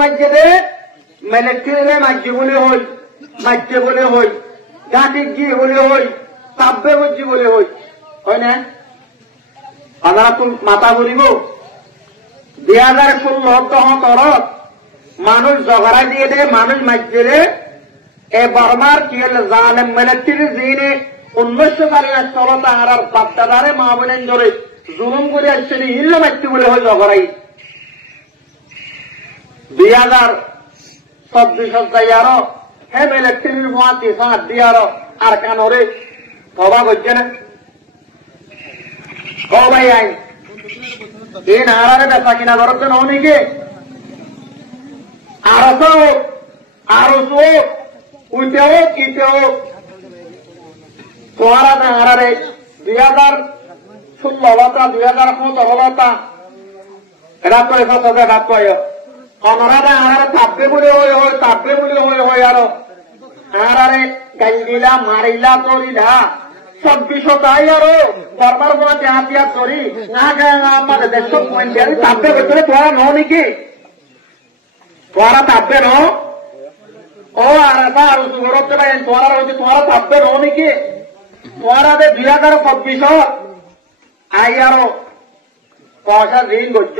মাঝে দে মেলেক্ট্রিলে মাঝে বলে হই মাঝে বলে হই গাঁটি গিয়ে বলে হই তাব্বে বুঝি বলে হই হয় না আমরা তো মাথা বলিব 2016 মানুষ ঝগড়া দিয়ে দে মানুষ মাঝে দে এ বর্মার কি হল জালেম মেলেক্ট্রি জিনে 1940 তাহার বাপদাদারে মা বোনেন ধরে জুলুম করে আসছে ইল্ল মাঝে বলে হয় ঝগড়াই 2026 আরো হে মেলেক্ট্রির মাতি সাত দিয়ারো আর কানরে কবা গজ্জে না কবাই আই এই নারারে বেচা কিনা করতে ননিকে আরো উইতেও কিতেও তোহারা নারারে 2016 2017 এটা তো এসব তবে ডাক অনরারে আনারে তাপবে বলে হয় আরো আনারে গাইলা মারিলা তরিলা 26 তাই আরো বর্মার মধ্যে হাতিয়ার তরি না আমাদের দেশ তাপবে বলে তোরা ন নাকি তোরা তাপবে ন ও আর করতে পারেন তোরা হচ্ছে তোরা তাপবে ন নাকি তোরা 2026 আই আরো পয়সা ঋণ গজ্জ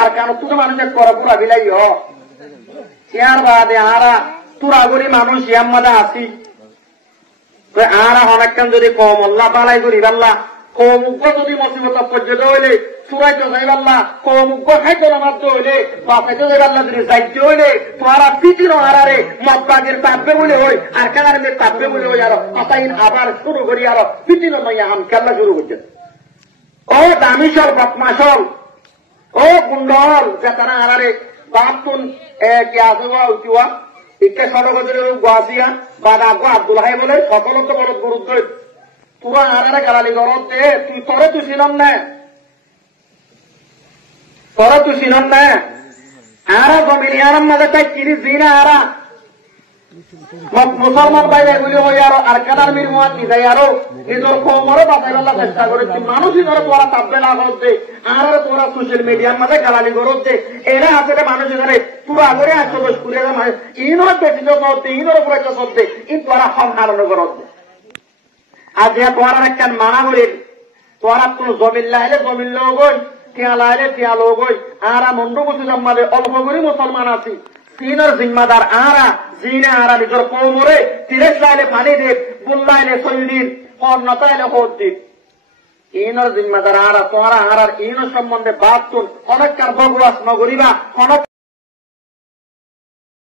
আর কেন তুই মানুষের করা পুরা বিলাই হিয়ার বাদে আরা তুরা করি মানুষ হিয়ার মাঝে আসি আরা অনেকক্ষণ যদি কম আল্লাহ বালাই করি পাল্লা কম উগ্র যদি মসিবত পর্যন্ত হইলে চুরাইতে যাই পাল্লা কম উগ্র খাইতে মাত্র হইলে বাসাইতে যাই পাল্লা যদি যাইতে হইলে তোরা পিটিনো আরারে মতবাগের তাপবে বলে হই আর কেনারে তাপবে বলে হই আরো আতাইন আবার শুরু করি আরো পিটিনো নয় আম খেলা শুরু করছে ও দামিসল বদমাসল ও গুন্ডল যে তারা আনারে বাপুন কি আসুয়া উঠিওয়া ইকে সড়কের গুয়াশিয়া বা আগো আব্দুল হাই বলে সকলত বড় গুরুত্ব পুরা আনারে গালালি করত দে তুই ছিলাম না আরা জমিলিয়ার মাঝে তাই চিনি জিনা আরা মুসলমান ভাই এগুলি হই আরো আর কানার মির মহাত নিজাই আরো নিজের কমরে বাঁচাই বেলা চেষ্টা করেছি মানুষই ধরে তোরা তাপবে না করছে আর তোরা সোশ্যাল মিডিয়ার মাঝে গালালি করছে এরা আসলে মানুষ ধরে পুরো আগরে 110 করে ইনর বেশি করতে ইনর উপরে করতে ইন তোরা হম হারানো করছে আজ তোরা একটা মানা করি তোরা কোন জমিন লাইলে জমিন লোক হই টিয়া লাইলে টিয়া লোক হই আর মন্ডু বসে জন্মালে অল্প করে মুসলমান আছি তিনের জিম্মাদার আরা জিনে আরা নিজের কোমরে তিরেশ লাইলে পানি দিন বুল্লাইলে শরীর অন্যতাইলে হোদ দিন ইনর জিম্মাদার আরা তোরা আরার ইন সম্বন্ধে বাদ তুন অনেক কার ভগবাস নগরিবা অনেক